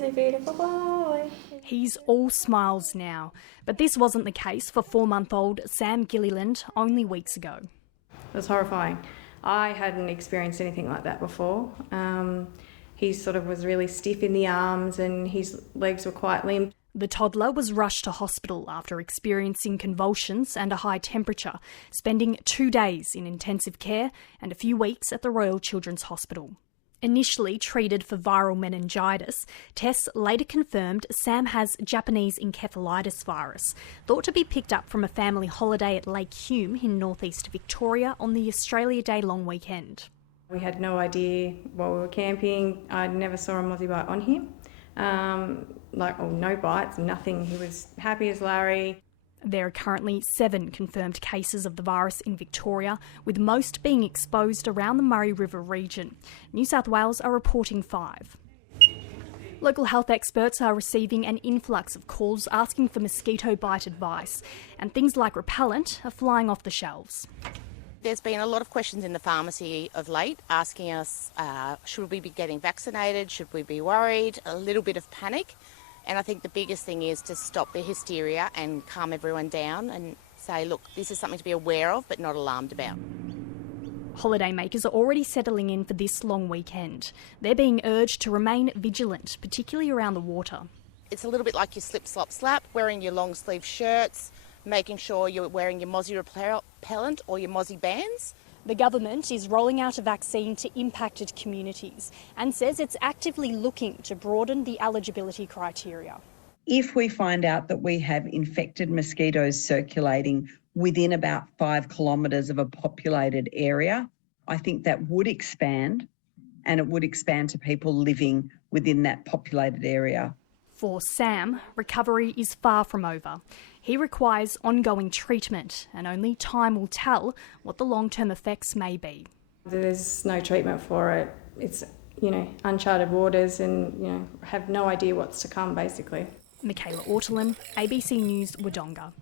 He's a beautiful boy. He's all smiles now, but this wasn't the case for 4-month-old Sam Gilliland only weeks ago. It was horrifying. I hadn't experienced anything like that before. He sort of was really stiff in the arms and his legs were quite limp. The toddler was rushed to hospital after experiencing convulsions and a high temperature, spending 2 days in intensive care and a few weeks at the Royal Children's Hospital. Initially treated for viral meningitis, tests later confirmed Sam has Japanese encephalitis virus, thought to be picked up from a family holiday at Lake Hume in northeast Victoria on the Australia Day long weekend. We had no idea while we were camping. I never saw a mozzie bite on him. No bites, nothing. He was happy as Larry. There are currently 7 confirmed cases of the virus in Victoria, with most being exposed around the Murray River region. New South Wales are reporting 5. Local health experts are receiving an influx of calls asking for mosquito bite advice, and things like repellent are flying off the shelves. There's been a lot of questions in the pharmacy of late asking us, should we be getting vaccinated, should we be worried, a little bit of panic. And I think the biggest thing is to stop the hysteria and calm everyone down and say, look, this is something to be aware of but not alarmed about. Holidaymakers are already settling in for this long weekend. They're being urged to remain vigilant, particularly around the water. It's a little bit like your slip, slop, slap, wearing your long sleeve shirts, making sure you're wearing your mozzie repellent or your mozzie bands. The government is rolling out a vaccine to impacted communities and says it's actively looking to broaden the eligibility criteria. If we find out that we have infected mosquitoes circulating within about 5 kilometres of a populated area, I think that would expand, and it would expand to people living within that populated area. For Sam, recovery is far from over. He requires ongoing treatment, and only time will tell what the long-term effects may be. There's no treatment for it. It's, uncharted waters and, have no idea what's to come, basically. Michaela Ortolin, ABC News, Wodonga.